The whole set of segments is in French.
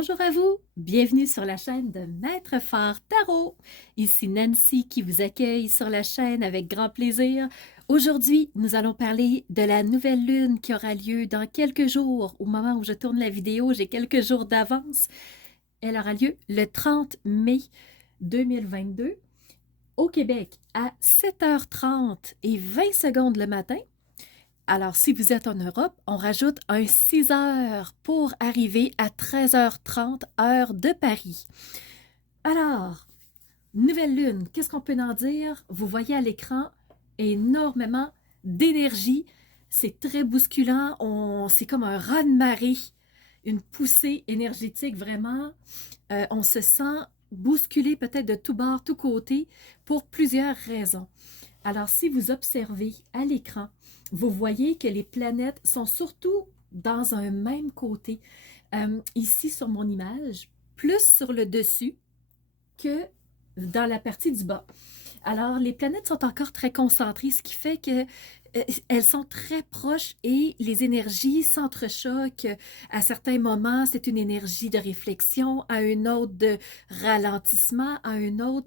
Bonjour à vous, bienvenue sur la chaîne de Maître Phare Tarot. Ici Nancy qui vous accueille sur la chaîne avec grand plaisir. Aujourd'hui, nous allons parler de la nouvelle lune qui aura lieu dans quelques jours. Au moment où je tourne la vidéo, j'ai quelques jours d'avance. Elle aura lieu le 30 mai 2022 au Québec à 7h30 et 20 secondes le matin. Alors, si vous êtes en Europe, on rajoute un 6 heures pour arriver à 13h30 heure de Paris. Alors, nouvelle lune, qu'est-ce qu'on peut en dire? Vous voyez à l'écran énormément d'énergie. C'est très bousculant. C'est comme un raz-de-marée, une poussée énergétique vraiment. On se sent bousculé peut-être de tous bords, tous côtés, pour plusieurs raisons. Alors, si vous observez à l'écran, vous voyez que les planètes sont surtout dans un même côté. Ici, sur mon image, plus sur le dessus que dans la partie du bas. Alors, les planètes sont encore très concentrées, ce qui fait que elles sont très proches et les énergies s'entrechoquent. À certains moments, c'est une énergie de réflexion, à un autre de ralentissement, à un autre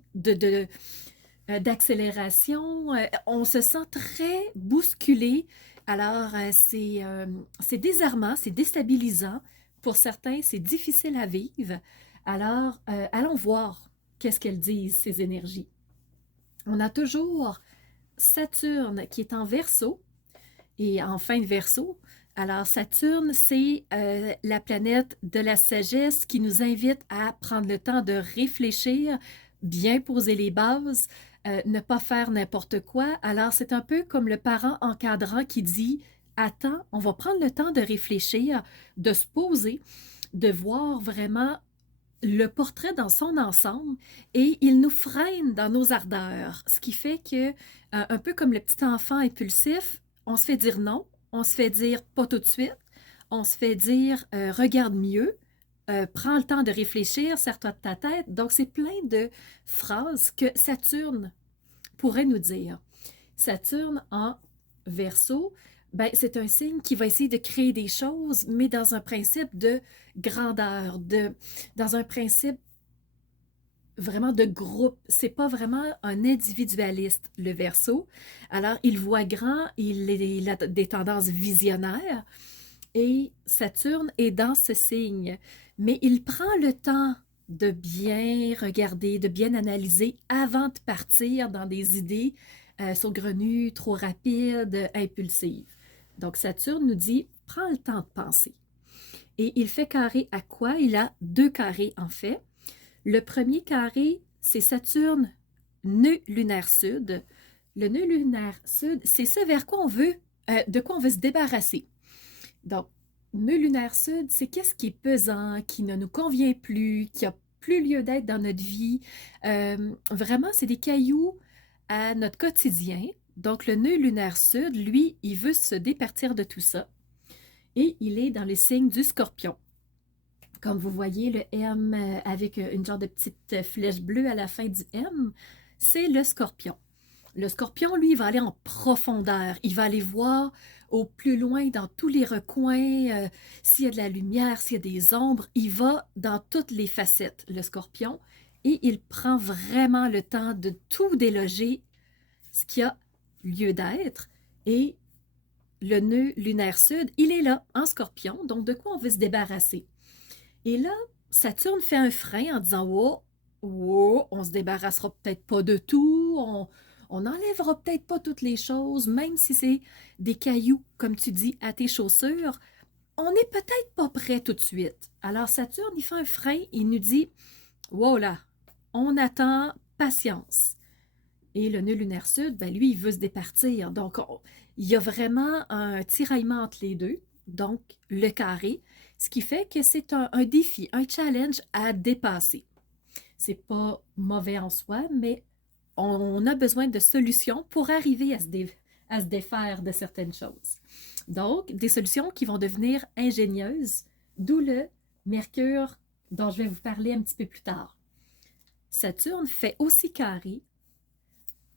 d'accélération. On se sent très bousculé. Alors, c'est désarmant, c'est déstabilisant. Pour certains, c'est difficile à vivre. Alors, allons voir qu'est-ce qu'elles disent, ces énergies. On a toujours Saturne qui est en Verseau et en fin de Verseau. Alors, Saturne, c'est la planète de la sagesse qui nous invite à prendre le temps de réfléchir, bien poser les bases, ne pas faire n'importe quoi. Alors, c'est un peu comme le parent encadrant qui dit, attends, on va prendre le temps de réfléchir, de se poser, de voir vraiment le portrait dans son ensemble et il nous freine dans nos ardeurs, ce qui fait que, un peu comme le petit enfant impulsif, on se fait dire non, on se fait dire pas tout de suite, on se fait dire regarde mieux, prends le temps de réfléchir, serre-toi de ta tête. Donc, c'est plein de phrases que Saturne pourrait nous dire. Saturne en Verseau, ben, c'est un signe qui va essayer de créer des choses, mais dans un principe de grandeur, dans un principe vraiment de groupe. C'est pas vraiment un individualiste, le Verseau. Alors, il voit grand, il a des tendances visionnaires et Saturne est dans ce signe. Mais il prend le temps de bien regarder, de bien analyser avant de partir dans des idées saugrenues, trop rapides, impulsives. Donc, Saturne nous dit, prends le temps de penser. Et il fait carré à quoi? Il a deux carrés en fait. Le premier carré, c'est Saturne, nœud lunaire sud. Le nœud lunaire sud, c'est ce vers quoi on veut, de quoi on veut se débarrasser. Donc, nœud lunaire sud, c'est qu'est-ce qui est pesant, qui ne nous convient plus, qui a plus lieu d'être dans notre vie. Vraiment, c'est des cailloux à notre quotidien. Donc, le nœud lunaire sud, lui, il veut se départir de tout ça. Et il est dans le signe du Scorpion. Comme vous voyez, le M avec une genre de petite flèche bleue à la fin du M, c'est le Scorpion. Le Scorpion, lui, il va aller en profondeur. Il va aller voir au plus loin, dans tous les recoins, s'il y a de la lumière, s'il y a des ombres. Il va dans toutes les facettes, le Scorpion, et il prend vraiment le temps de tout déloger, ce qui a lieu d'être. Et le nœud lunaire sud, il est là, en Scorpion. Donc, de quoi on veut se débarrasser? Et là, Saturne fait un frein en disant oh, oh, on se débarrassera peut-être pas de tout, on n'enlèvera peut-être pas toutes les choses, même si c'est des cailloux, comme tu dis, à tes chaussures. On n'est peut-être pas prêt tout de suite. Alors Saturne, il fait un frein, il nous dit wow là, on attend patience. Et le nœud lunaire sud, ben lui, il veut se départir. Donc, il y a vraiment un tiraillement entre les deux, donc le carré, ce qui fait que c'est un défi, un challenge à dépasser. C'est pas mauvais en soi, mais on a besoin de solutions pour arriver à se défaire de certaines choses. Donc, des solutions qui vont devenir ingénieuses, d'où le Mercure dont je vais vous parler un petit peu plus tard. Saturne fait aussi carré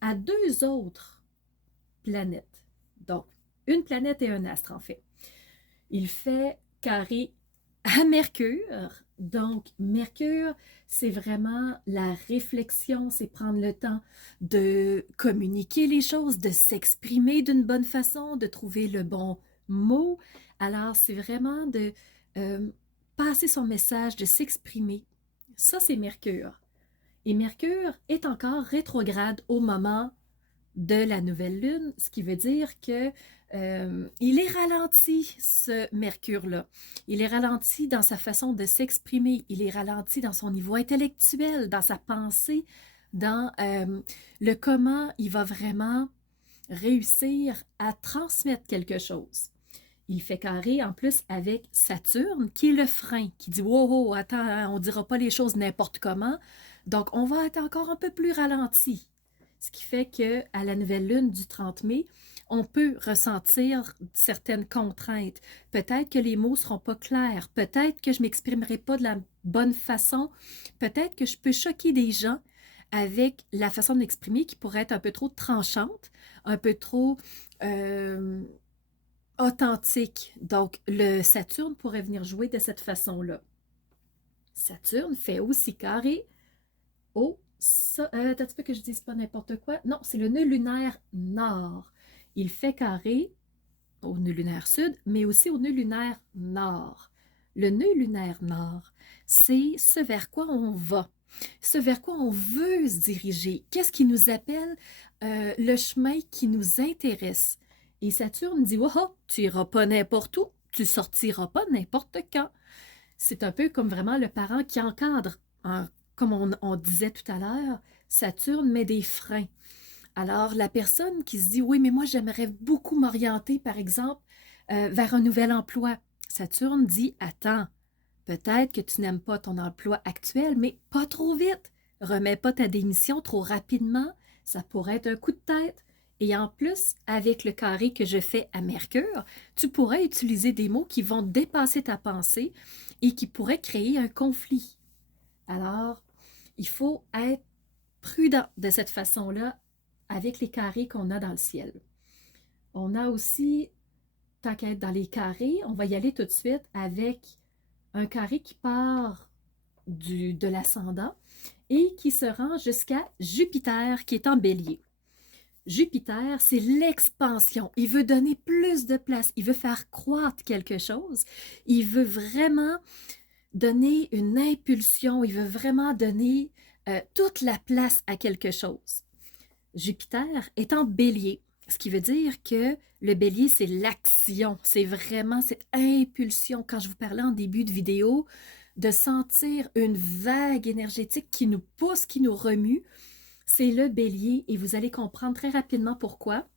à deux autres planètes. Donc, une planète et un astre, en fait. Il fait carré à Mercure Donc, Mercure, c'est vraiment la réflexion, c'est prendre le temps de communiquer les choses, de s'exprimer d'une bonne façon, de trouver le bon mot. Alors, c'est vraiment de euh, passer son message, de s'exprimer. Ça, c'est Mercure. Et Mercure est encore rétrograde au moment de la nouvelle lune, ce qui veut dire que il est ralenti, ce Mercure-là. Il est ralenti dans sa façon de s'exprimer, il est ralenti dans son niveau intellectuel, dans sa pensée, dans le comment il va vraiment réussir à transmettre quelque chose. Il fait carré en plus avec Saturne, qui est le frein, qui dit wow, wow, attends, hein, on ne dira pas les choses n'importe comment. Donc, on va être encore un peu plus ralenti. Ce qui fait que à la nouvelle lune du 30 mai, on peut ressentir certaines contraintes. Peut-être que les mots ne seront pas clairs. Peut-être que je ne m'exprimerai pas de la bonne façon. Peut-être que je peux choquer des gens avec la façon de m'exprimer qui pourrait être un peu trop tranchante, un peu trop euh, authentique. Donc, le Saturne pourrait venir jouer de cette façon-là. Saturne fait aussi carré au... T'as peu que je dise pas n'importe quoi. Non, c'est le nœud lunaire nord. Il fait carré au nœud lunaire sud, mais aussi au nœud lunaire nord. Le nœud lunaire nord, c'est ce vers quoi on va, ce vers quoi on veut se diriger. Qu'est-ce qui nous appelle le chemin qui nous intéresse? Et Saturne dit, oh, tu iras pas n'importe où, tu sortiras pas n'importe quand. C'est un peu comme vraiment le parent qui encadre. Hein, comme on disait tout à l'heure, Saturne met des freins. Alors, la personne qui se dit, oui, mais moi, j'aimerais beaucoup m'orienter, par exemple, vers un nouvel emploi. Saturne dit, attends, peut-être que tu n'aimes pas ton emploi actuel, mais pas trop vite. Remets pas ta démission trop rapidement. Ça pourrait être un coup de tête. Et en plus, avec le carré que je fais à Mercure, tu pourrais utiliser des mots qui vont dépasser ta pensée et qui pourraient créer un conflit. Alors, il faut être prudent de cette façon-là avec les carrés qu'on a dans le ciel. On a aussi, tant qu'à être dans les carrés, on va y aller tout de suite avec un carré qui part de l'ascendant et qui se rend jusqu'à Jupiter qui est en bélier. Jupiter, c'est l'expansion. Il veut donner plus de place. Il veut faire croître quelque chose. Il veut vraiment donner une impulsion. Il veut vraiment donner toute la place à quelque chose. Jupiter est en bélier, ce qui veut dire que le bélier, c'est l'action. C'est vraiment cette impulsion. Quand je vous parlais en début de vidéo, de sentir une vague énergétique qui nous pousse, qui nous remue, c'est le bélier et vous allez comprendre très rapidement pourquoi.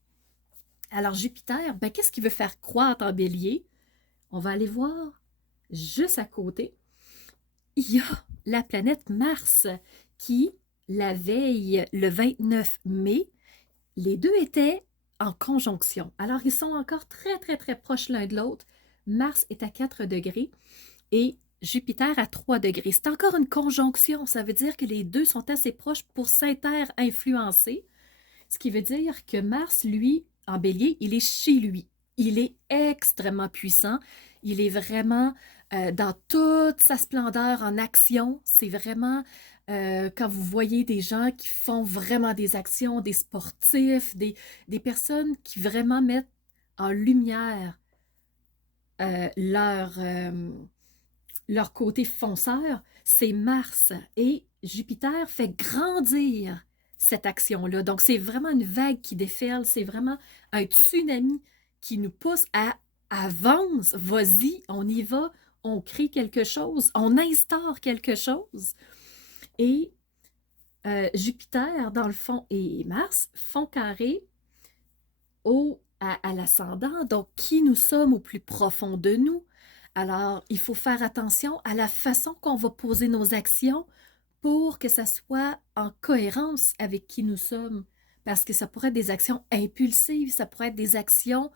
Alors Jupiter, ben, qu'est-ce qu'il veut faire croître en bélier? On va aller voir juste à côté. Il y a la planète Mars qui, la veille, le 29 mai, les deux étaient en conjonction. Alors, ils sont encore très, très, très proches l'un de l'autre. Mars est à 4 degrés et Jupiter à 3 degrés. C'est encore une conjonction. Ça veut dire que les deux sont assez proches pour s'inter-influencer. Ce qui veut dire que Mars, lui, en bélier, il est chez lui. Il est extrêmement puissant. Il est vraiment dans toute sa splendeur en action. C'est vraiment quand vous voyez des gens qui font vraiment des actions, des sportifs, des personnes qui vraiment mettent en lumière leur côté fonceur, c'est Mars. Et Jupiter fait grandir cette action-là. Donc, c'est vraiment une vague qui déferle, c'est vraiment un tsunami qui nous pousse à avance, vas-y, on y va, on crée quelque chose, on instaure quelque chose. Et Jupiter, dans le fond, et Mars font carré à l'ascendant, donc qui nous sommes au plus profond de nous. Alors, il faut faire attention à la façon qu'on va poser nos actions pour que ça soit en cohérence avec qui nous sommes. Parce que ça pourrait être des actions impulsives, ça pourrait être des actions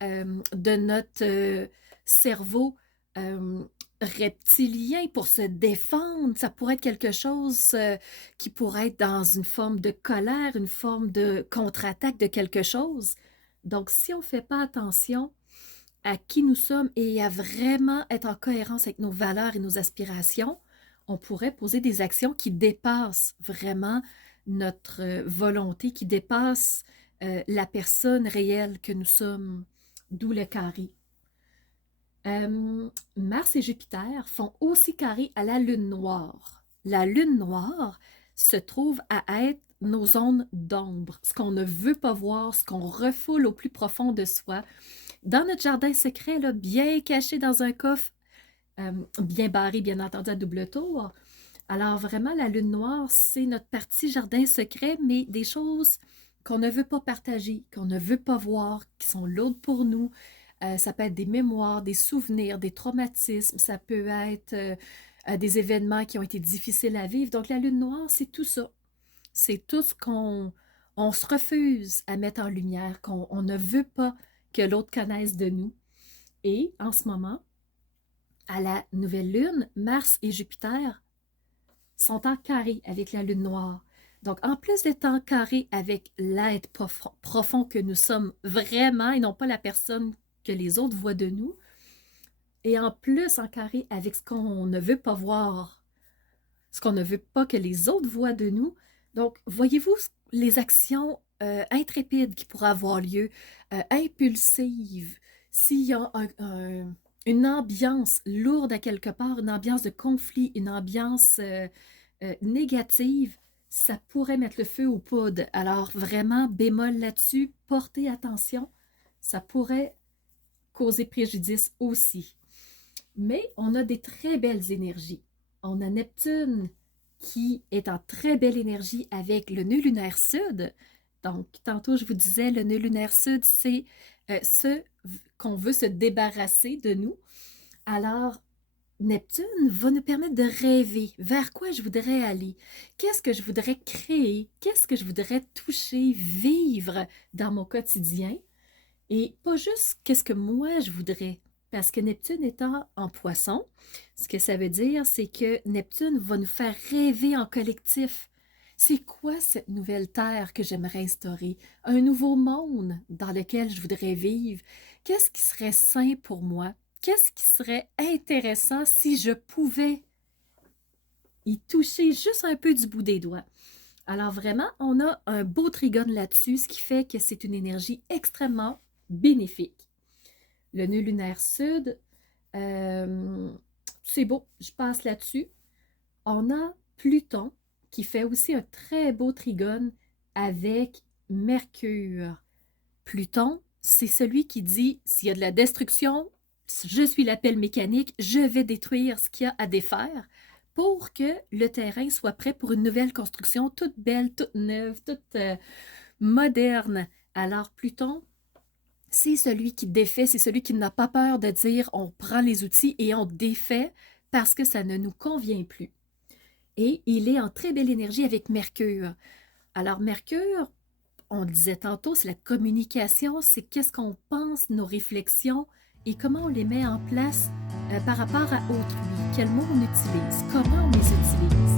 de notre cerveau euh, reptilien pour se défendre. Ça pourrait être quelque chose qui pourrait être dans une forme de colère, une forme de contre-attaque de quelque chose. Donc, si on ne fait pas attention, à qui nous sommes et à vraiment être en cohérence avec nos valeurs et nos aspirations, on pourrait poser des actions qui dépassent vraiment notre volonté, qui dépassent la personne réelle que nous sommes, d'où le carré. Mars et Jupiter font aussi carré à la Lune noire. La Lune noire se trouve à être nos zones d'ombre, ce qu'on ne veut pas voir, ce qu'on refoule au plus profond de soi. Dans notre jardin secret, là, bien caché dans un coffre, bien barré, bien entendu, à double tour. Alors vraiment, la Lune noire, c'est notre partie jardin secret, mais des choses qu'on ne veut pas partager, qu'on ne veut pas voir, qui sont lourdes pour nous. Ça peut être des mémoires, des souvenirs, des traumatismes, ça peut être des événements qui ont été difficiles à vivre. Donc la Lune noire, c'est tout ça. C'est tout ce qu'on on se refuse à mettre en lumière, qu'on on ne veut pas que l'autre connaisse de nous. Et en ce moment, à la nouvelle lune, Mars et Jupiter sont en carré avec la lune noire. Donc, en plus d'être en carré avec l'être profond que nous sommes vraiment et non pas la personne que les autres voient de nous, et en plus en carré avec ce qu'on ne veut pas voir, ce qu'on ne veut pas que les autres voient de nous. Donc, voyez-vous les actions intrépides qui pourraient avoir lieu, impulsives, s'il y a une ambiance lourde à quelque part, une ambiance de conflit, une ambiance négative, ça pourrait mettre le feu aux poudres. Alors, vraiment, bémol là-dessus, portez attention, ça pourrait causer préjudice aussi. Mais on a des très belles énergies. On a Neptune qui est en très belle énergie avec le nœud lunaire sud. Donc, tantôt, je vous disais, le nœud lunaire sud, c'est ce qu'on veut se débarrasser de nous. Alors, Neptune va nous permettre de rêver vers quoi je voudrais aller, qu'est-ce que je voudrais créer, qu'est-ce que je voudrais toucher, vivre dans mon quotidien, et pas juste qu'est-ce que moi je voudrais. Parce que Neptune étant en poisson, ce que ça veut dire, c'est que Neptune va nous faire rêver en collectif. C'est quoi cette nouvelle terre que j'aimerais instaurer? Un nouveau monde dans lequel je voudrais vivre? Qu'est-ce qui serait sain pour moi? Qu'est-ce qui serait intéressant si je pouvais y toucher juste un peu du bout des doigts? Alors vraiment, on a un beau trigone là-dessus, ce qui fait que c'est une énergie extrêmement bénéfique. Le nœud lunaire sud, c'est beau, je passe là-dessus. On a Pluton qui fait aussi un très beau trigone avec Mercure. Pluton, c'est celui qui dit, s'il y a de la destruction, je suis l'appel mécanique, je vais détruire ce qu'il y a à défaire pour que le terrain soit prêt pour une nouvelle construction, toute belle, toute neuve, toute moderne. Alors Pluton, c'est celui qui défait, c'est celui qui n'a pas peur de dire on prend les outils et on défait parce que ça ne nous convient plus. Et il est en très belle énergie avec Mercure. Alors Mercure, on le disait tantôt, c'est la communication, c'est qu'est-ce qu'on pense, nos réflexions et comment on les met en place par rapport à autrui, quels mots on utilise, comment on les utilise.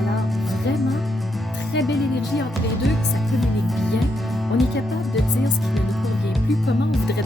Alors vraiment, très belle énergie entre les deux, ça communique bien. On est capable de dire ce qui ne nous convient plus, comment on voudrait